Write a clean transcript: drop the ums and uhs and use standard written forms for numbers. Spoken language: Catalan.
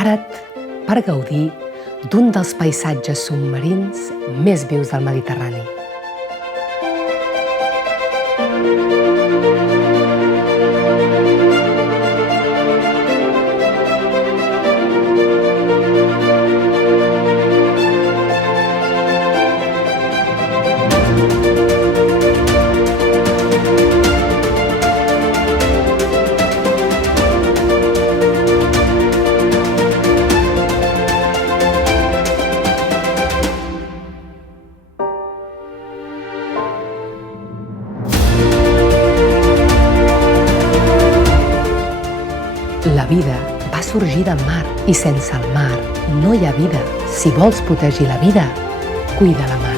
Prepara't per gaudir d'un dels paisatges submarins més vius del Mediterrani. La vida va sorgir del mar i sense el mar no hi ha vida. Si vols protegir la vida, cuida la mar.